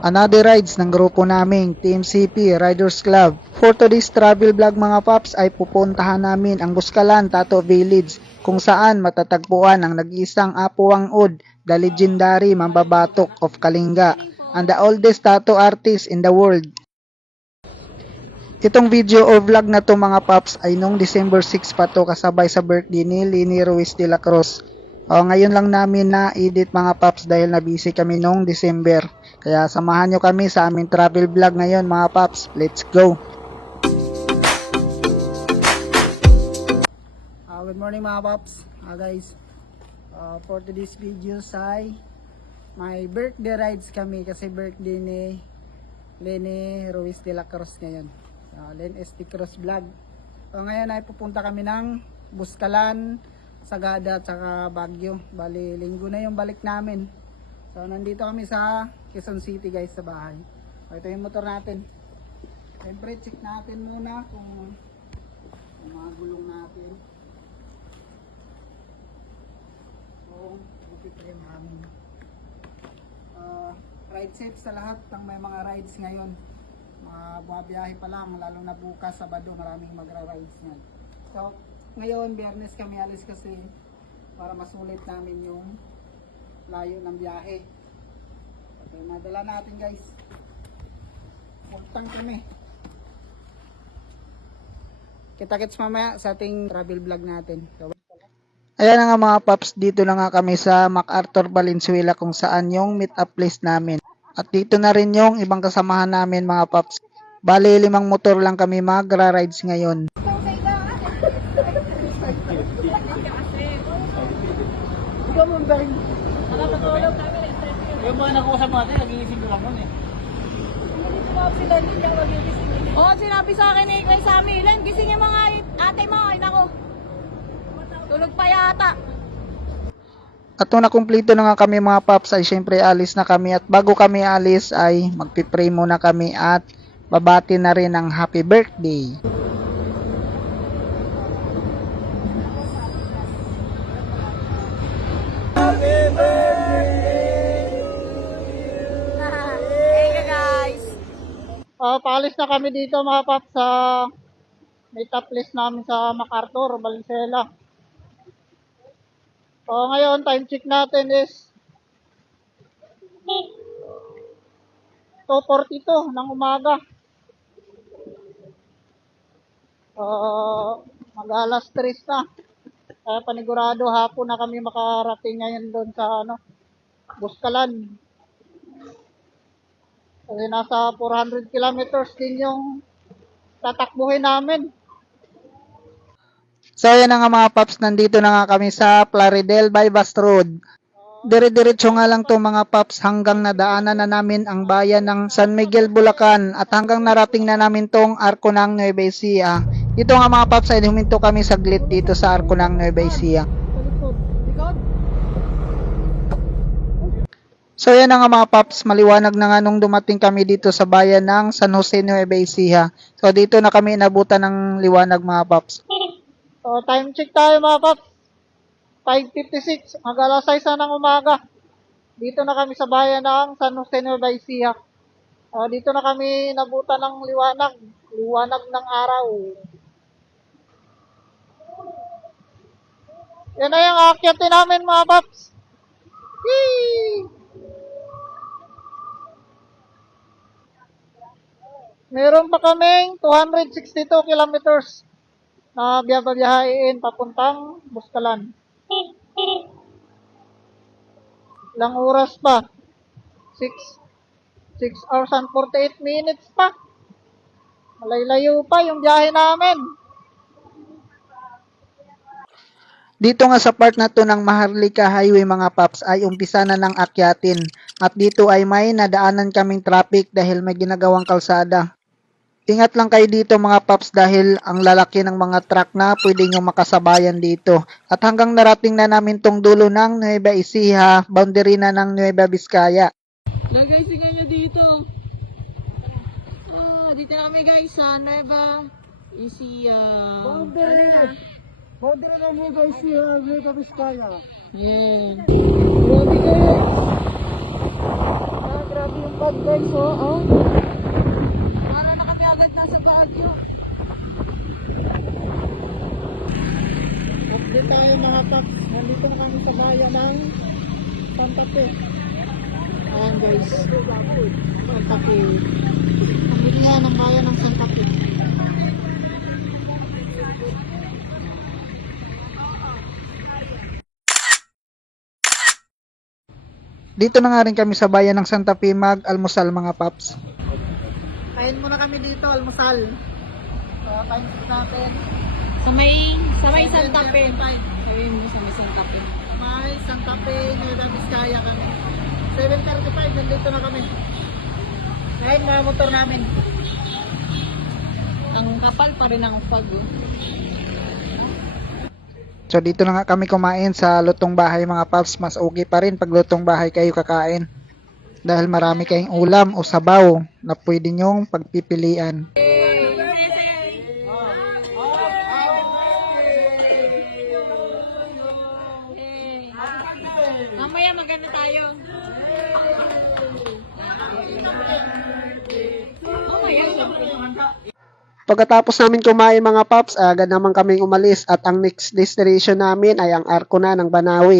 Another rides ng grupo naming Team CP Riders Club. For today's travel vlog mga paps ay pupuntahan namin ang Buscalan Tato Village kung saan matatagpuan ang nag-iisang Apo Wang Od, the legendary mambabatok of Kalinga and the oldest tattoo artist in the world. Itong video o vlog na to mga paps ay nung December 6 pa to kasabay sa birthday ni Lini Ruiz de la Cruz. Ngayon lang namin na-edit mga paps dahil na-busy kami nung December. Kaya samahan nyo kami sa aming travel vlog ngayon mga paps. Let's go! Good morning mga paps. Guys, for today's video ay may birthday rides kami kasi birthday ni Leni Ruiz de la Cruz ngayon. Len ST Cruz Vlog. Ngayon ay pupunta kami ng Buscalan, Sagada at saka Baguio. Bali, linggo na yung balik namin. So nandito kami sa Quezon City guys sa bahay. Ito yung motor natin. Siyempre check natin muna kung mga gulong natin. So, ipiprim namin. Ride safe sa lahat ng may mga rides ngayon. Mga bumabiyahe pa lang, lalo na bukas, Sabado, maraming magra-rides ngayon. So, ngayon, Biyernes kami alis kasi para masulit namin yung layo ng biyahe. Okay, madala natin guys. Pultang kami. Kita-kits mamaya sa ating travel vlog natin. So, ayan na nga mga paps, dito na nga kami sa MacArthur Valenzuela kung saan yung meet up place namin. At dito na rin yung ibang kasamahan namin mga paps. Bali 5 motor lang kami magra-rides ngayon. Yung mga nag-uusap natin, nag-iisip ko lang nun eh. Oo, sinabi sa akin eh, kay Sammy, Len, gising yung mga ate mo, ay nako. Tulog pa yata. At nung nakumpleto na nga kami mga paps ay syempre alis na kami at bago kami alis ay magpipray muna kami at babati na rin ng happy birthday. Thank you guys. Paalis na kami dito mga paps sa meet up place namin sa MacArthur, Valenzuela. Ngayon, time check natin is 2:42 ng umaga. Mag-alas 3 na. Kaya panigurado hapon na kami makarating ngayon doon sa Buscalan. Kasi nasa 400 kilometers din yung tatakbuhin namin. So ayan na nga mga paps, nandito na nga kami sa Plaridel Bypass Road. Dire-diretso nga lang to mga paps hanggang nadaanan na namin ang bayan ng San Miguel, Bulacan at hanggang narating na namin tong Arco ng Nueva Ecija. Dito nga mga paps ay huminto kami saglit dito sa Arco ng Nueva Ecija. So yan na nga mga paps, maliwanag na nga nung dumating kami dito sa bayan ng San Jose, Nueva Ecija. So dito na kami inabutan ng liwanag mga paps. So time check tayo mga paps. 5:56, mag-alas 6 na ng umaga. Dito na kami sa bayan ng San Jose, Nueva Ecija. Dito na kami nabutan ng liwanag ng araw. Yan na yung aakyatin namin mga paps. Yee! Meron pa kaming 262 kilometers na biyababiyahin papuntang Buscalan. Ilang oras pa? 6 hours and 48 minutes pa. Malaylayo pa yung biyahe namin. Dito nga sa part na to ng Maharlika Highway mga paps ay umpisa na ng akyatin. At dito ay may nadaanan kaming traffic dahil may ginagawang kalsada. Ingat lang kayo dito mga paps dahil ang lalaki ng mga truck na pwede nyo makasabayan dito. At hanggang narating na namin tong dulo ng Nueva Ecija, boundary na ng Nueva Vizcaya. Lagay sige nyo dito. Dito na kami guys sa Nueva Ecija. Boundary na Nueva Ecija, Nueva Vizcaya. Ayan. Grabe kayo. Grabe yung bag guys, oh. Ano na kami agad nasa Baguio. Update tayo mga paps. Nandito na kami sa bayan ng Santa Fe. Ayan guys. Santa Fe. Nandito yan ang bayan ng Santa Fe. Dito na nga rin kami sa bayan ng Santa Fe mag-almusal mga paps. Kain muna kami dito, almusal. Kain natin. Sa may Santa Fe. Sabihin mo sa may Santa Fe. May Santa Fe, Nueva Vizcaya kami. 7:35, nandito na kami. Ngayon, mga motor namin. Ang kapal pa rin ang pag. So dito na nga kami kumain sa lutong bahay mga paps. Mas okay pa rin pag lutong bahay kayo kakain. Dahil marami kayong ulam o sabaw na pwede nyong pagpipilian. Mamaya maganda tayo. Pagkatapos namin kumain mga paps, agad naman kaming umalis at ang next destination namin ay ang Arco na ng Banawi.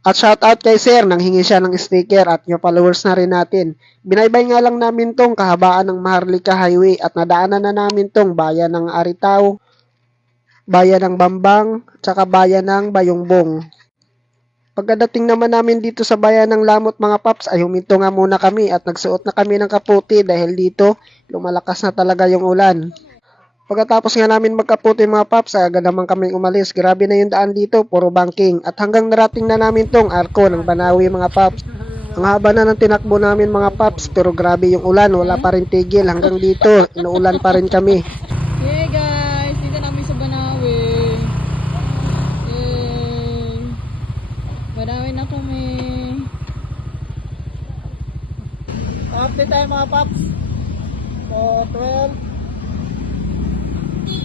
At shoutout kay Sir, nanghingi siya ng sticker at yung followers na rin natin. Binaybay nga lang namin tong kahabaan ng Maharlika Highway at nadaanan na namin tong bayan ng Aritaw, bayan ng Bambang, tsaka bayan ng Bayongbong. Pagkadating naman namin dito sa bayan ng Lamot mga paps ay huminto nga muna kami at nagsuot na kami ng kaputi dahil dito lumalakas na talaga yung ulan. Pagkatapos nga namin magkaputi mga paps, agad naman kaming umalis. Grabe na yung daan dito, puro banking. At hanggang narating na namin tong Arco ng Banawi mga paps. Ang haba na ng tinakbo namin mga paps, pero grabe yung ulan, wala pa rin tigil. Hanggang dito, inuulan pa rin kami. Hey guys, dito namin sa Banawi. Hey. Banawi na kami. Update tayo mga paps. So,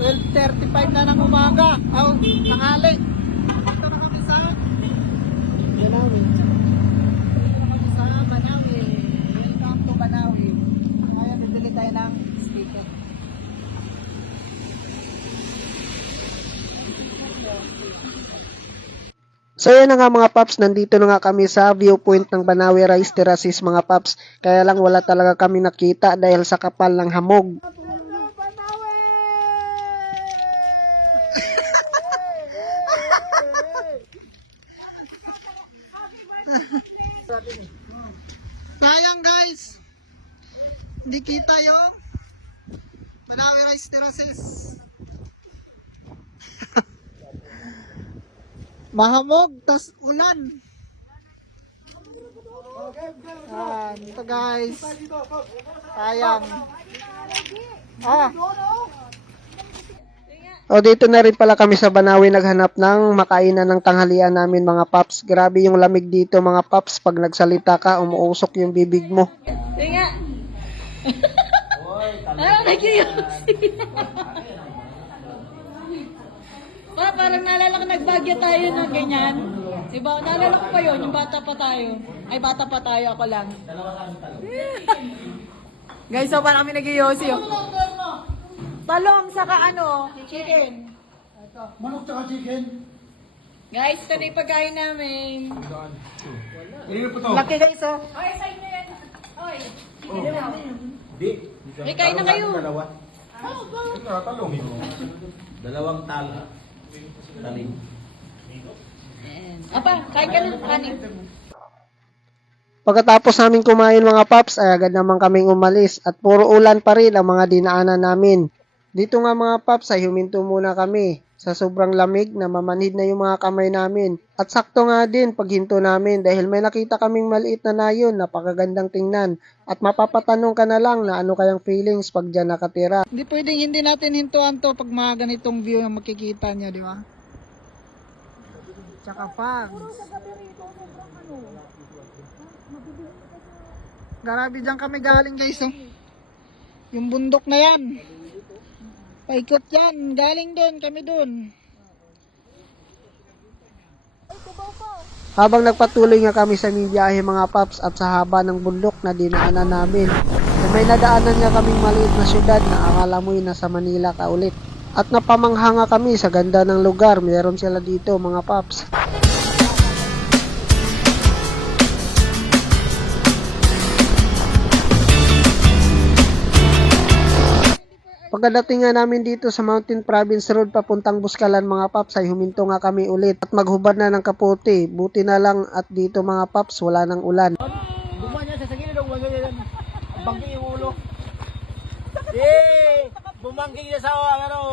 12:35 na ng umaga. Tanghali. Dito na kami sa Banawi. Dito na kami sa Banawi. Welcome to Banawi. Ngayon, bibili tayo ng sticker. So yun na nga mga paps, nandito na nga kami sa viewpoint ng Banawi Rice Terraces mga paps. Kaya lang wala talaga kami nakita dahil sa kapal ng hamog. Sayang guys, hindi kita yung Banawi Rice Terraces. Mahamog, tas ulan. Ito guys, sayang. O dito na rin pala kami sa Banawi naghanap ng makainan ng tanghalian namin mga paps. Grabe yung lamig dito mga paps. Pag nagsalita ka, umuusok yung bibig mo. Tinga. Nag-iusi. Parang naalala ko nagbagya tayo ng ganyan. Diba? Naalala ko pa yun, yung bata pa tayo. Ay, bata pa tayo, ako lang. Guys, so parang kami nag-iusi. Talong saka chicken. Manok tsaka chicken. Guys, ito na yung pagkain namin. Laki guys oh. Oy, side na yan. Oy. Di. May kain na kayo. Dalawa. Talong. Dalawang taling. Apa, kain ka na. Kanin. Pagkatapos namin kumain mga paps, ay agad naman kaming umalis at puro ulan pa rin ang mga dinaanan namin. Dito nga mga paps ay huminto muna kami sa sobrang lamig na mamanhid na yung mga kamay namin. At sakto nga din paghinto namin dahil may nakita kaming maliit na nayon, napakagandang tingnan. At mapapatanong ka na lang na ano kayang feelings pag dyan nakatira. Hindi pwedeng hindi natin hintuan to pag mga ganitong view na makikita nyo, di ba? Tsaka fags. Grabe dyan kami galing guys oh. Yung bundok na yan. Paikot yan. Galing doon. Kami doon. Habang nagpatuloy nga kami sa aming biyahe mga paps at sa haba ng bundok na dinaanan namin, may nadaanan nga kaming maliit na syudad na akala mo'y nasa Manila ka ulit. At napamangha nga kami sa ganda ng lugar, meron sila dito mga paps. Pagkadating nga namin dito sa Mountain Province Road papuntang Buskalan mga paps ay huminto nga kami ulit at maghubad na ng kapote. Buti na lang at dito mga paps wala ng ulan. Dumaan niya sa gilid, ganyan. Bangking yung ulo. Eh! Bumangking niya sa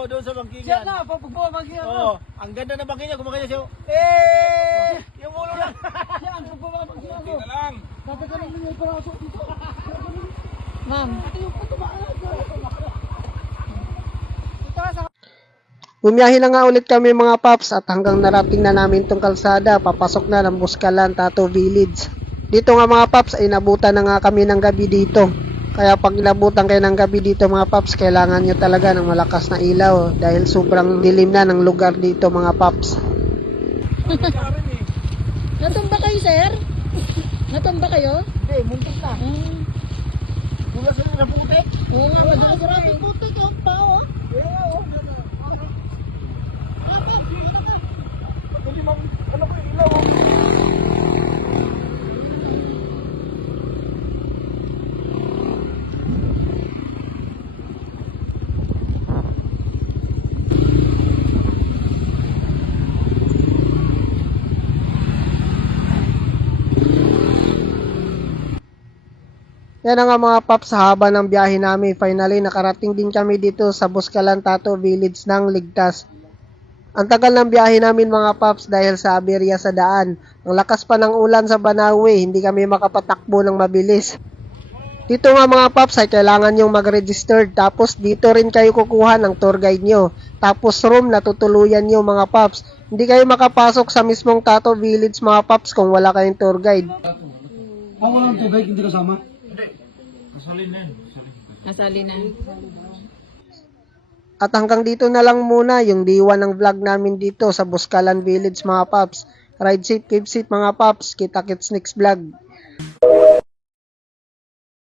doon sa bangkingan. Siya na, pagpapabagyan Oo, ang ganda ng bangking niya, kumakanya siya. Eh! Yung ulo lang. Siya, pagpapabagyan ako. Tingnan lang. Tatagalan mo yung paraso dito. Ma'am. Bumiyahe na nga ulit kami mga paps at hanggang narating na namin tong kalsada, papasok na ng Buskalan, Tato Village. Dito nga mga paps ay nabutan na nga kami ng gabi dito. Kaya pag inabutan kayo ng gabi dito mga paps, kailangan nyo talaga ng malakas na ilaw dahil sobrang dilim na ng lugar dito mga paps. Natumba kayo, sir? Natumba kayo? Hindi, muntik na. Mula sa na putik. Oo nga, maraming putik ang pao. Ano ko yung ilaw? Yan na nga mga paps, sa haba ng biyahe namin, finally nakarating din kami dito sa Buskalan, Tato Village ng ligtas. Ang tagal ng biyahe namin mga paps dahil sa aberya sa daan. Ang lakas pa ng ulan sa Banawe, hindi kami makapatakbo ng mabilis. Dito nga mga paps ay kailangan nyong mag-register, tapos dito rin kayo kukuha ng tour guide nyo. Tapos room na tutuluyan nyo mga paps. Hindi kayo makapasok sa mismong Tato Village mga paps kung wala kayong tour guide. Ako lang tubig, hindi kasama. Nasali na. At hanggang dito na lang muna yung D1 ng vlog namin dito sa Buskalan Village mga paps. Ride safe, keep safe mga paps. Kita-kits next vlog.